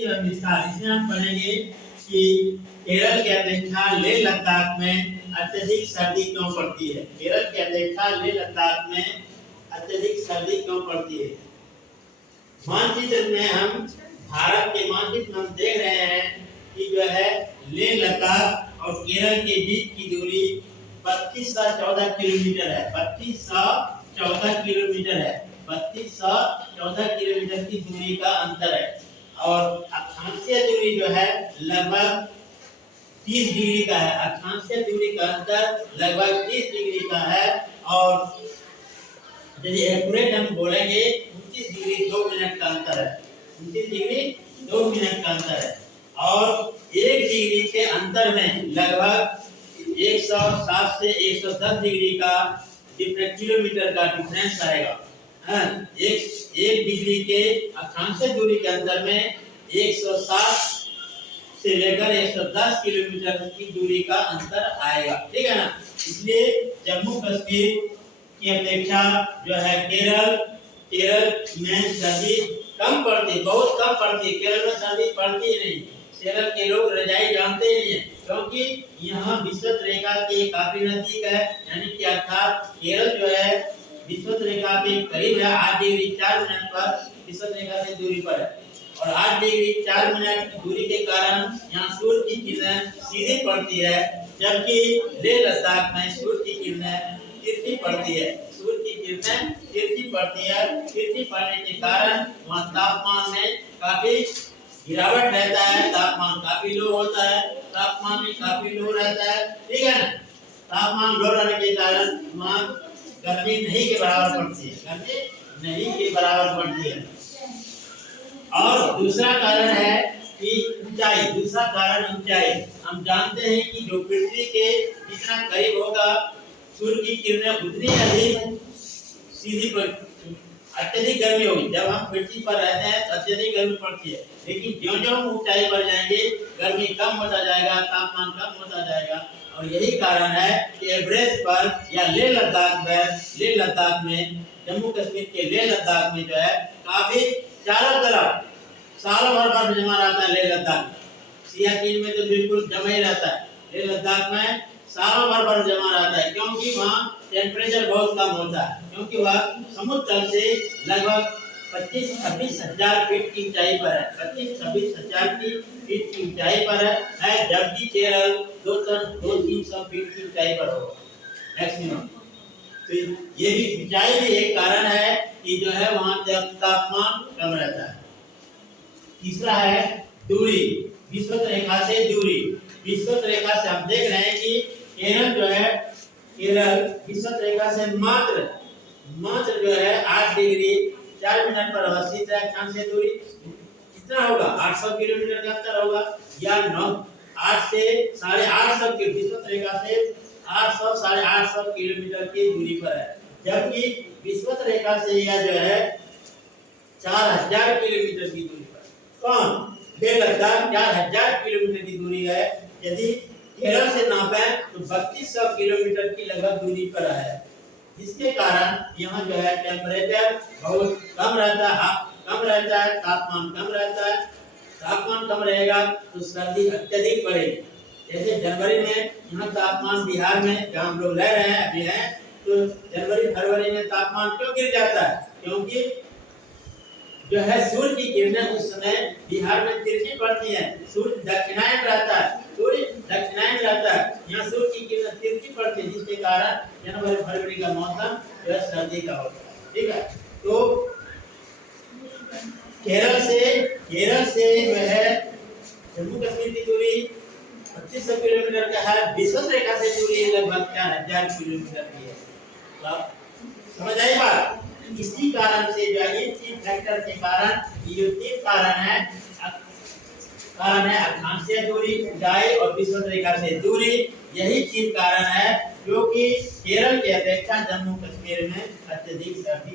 विभक्ति और विस्तार। इसमें हम पढ़ेंगे कि केरल की अपेक्षा लेह लद्दाख में अत्यधिक सर्दी क्यों पड़ती है। केरल की अपेक्षा लेह लद्दाख में अत्यधिक सर्दी क्यों पड़ती है। मानचित्र में हम भारत के मानचित्र में हम देख रहे हैं कि जो है लेह लद्दाख और केरल के बीच की दूरी 2514 किलोमीटर है। 2514 किलोमीटर है। 2514 किलोमीटर की दूरी का अंतर है और अक्षांशीय दूरी जो है लगभग 30 डिग्री का है। अक्षांशीय दूरी का अंतर लगभग 30 डिग्री का है और यदि एक्यूरेट हम बोलेंगे 29 डिग्री 2 मिनट का अंतर है। 29 डिग्री 2 मिनट का अंतर है और 1 डिग्री के अंतर में लगभग 107 से 110 डिग्री का किलोमीटर का डिफरेंस आएगा। एक डिग्री के अक्षांशीय दूरी के अंतर में 107 से लेकर 110 किलोमीटर की दूरी का अंतर आएगा। ठीक है ना। इसलिए जम्मू कश्मीर की अपेक्षा जो है केरल में सर्दी कम पड़ती, बहुत कम पड़ती। केरल में सर्दी पड़ती ही नहीं। केरल के लोग रजाई जानते ही नहीं है क्योंकि यहाँ विषुवत रेखा के काफी नजदीक है। यानी कि अर्थात केरल जो है विषुवत रेखा के करीब है। 8 डिग्री 4 मिनट पर विषुवत रेखा से दूरी पर है और 8 डिग्री 4 मिनट दूरी के कारण यहाँ सूर्य की किरणें सीधी पड़ती है, जबकि लेह लद्दाख में सूर्य की किरणें तिरछी पड़ती है। सूर्य की किरणें तिरछी पड़ती है। तिरछी पड़ने के कारण वहाँ तापमान में काफी गिरावट रहता है। तापमान काफी लो होता है। तापमान में काफी लो रहता है। ठीक है ना। तापमान लो रहने के कारण वहाँ गर्मी नहीं के बराबर पड़ती है। गर्मी नहीं के बराबर पड़ती है। और दूसरा कारण है कि ऊंचाई। दूसरा कारण ऊंचाई। हम जानते हैं कि जो पृथ्वी के जितना करीब होगा सूर्य की किरणें उतनी अधिक सीधी पर अत्यधिक गर्मी होगी। जब हम पृथ्वी पर रहते हैं तो अत्यधिक गर्मी पड़ती है, लेकिन ज्यों-ज्यों ऊंचाई पर जाएंगे गर्मी कम होता जाएगा, तापमान कम होता जाएगा। और यही कारण है कि एवरेस्ट पर या लेह लद्दाख में जम्मू कश्मीर के लेह लद्दाख में जो है काफी चारों तरफ सालों भर बर्फ जमा रहता है। लेह लद्दाख सियाचिन में तो बिल्कुल जमा ही रहता है। लेह लद्दाख में सालों भर बर्फ जमा रहता है क्योंकि वहाँ टेम्परेचर बहुत कम होता है, क्योंकि वह समुद्र तल से लगभग 25-26 हजार फीट की ऊंचाई पर है। 25-26 हजार फीट की ऊंचाई पर है, जबकि केरल 200-300 फीट की ऊंचाई पर होगा मैक्सिमम। तो ये भी ऊंचाई भी एक कारण है कि जो है वहाँ तापमान कम रहता है। तीसरा है दूरी, विषुवत रेखा से दूरी। विषुवत रेखा से हम देख रहे हैं कि केरल जो है विषुवत रेखा से मात्र जो है 8 डिग्री 4 मिनट पर अवस्थित है। अक्षांशीय दूरी कितना होगा? 800 किलोमीटर का अंतर होगा या 8 से 850 की विषुवत रेखा से 800-850 किलोमीटर की दूरी पर है, जबकि विषुवत रेखा से यह जो है 4000 किलोमीटर की दूरी पर। कौन? लेह लद्दाख 4000 किलोमीटर की दूरी है। यदि केरल से नापें तो 3200 किलोमीटर की लगभग दूरी पर है, जिसके कारण यहाँ जो है टेम्परेचर बहुत कम रहता है, तापमान कम रहता है। तापमान कम रहेगा तो सर्दी अत्यधिक बढ़ेगी। जैसे जनवरी में यहाँ तापमान बिहार में जहाँ हम लोग रह रहे हैं अभी हैं, तो जनवरी फरवरी में तापमान क्यों गिर जाता है? क्योंकि जो है सूर्य की किरणें उस समय बिहार में तिरछी पड़ती है। सूर्य दक्षिणायन रहता है। यहाँ सूर्य की किरणें तिरछी पड़ती है, जिसके कारण जनवरी फरवरी का मौसम जो है सर्दी का होता है। ठीक है। तो केरल से जो है जम्मू कश्मीर की दूरी 2500 किलोमीटर का है। विषुवत रेखा से दूरी लगभग 4000 किलोमीटर की है। तो आप समझ आई बात? इसी कारण से जो है तीन फैक्टर के कारण ये जो 3 कारण है अक्षांशीय दूरी, ऊंचाई और विषुवत रेखा से दूरी। यही 3 कारण है जो कि केरल की अपेक्षा जम्मू कश्मीर में अत्यधिक सर्दी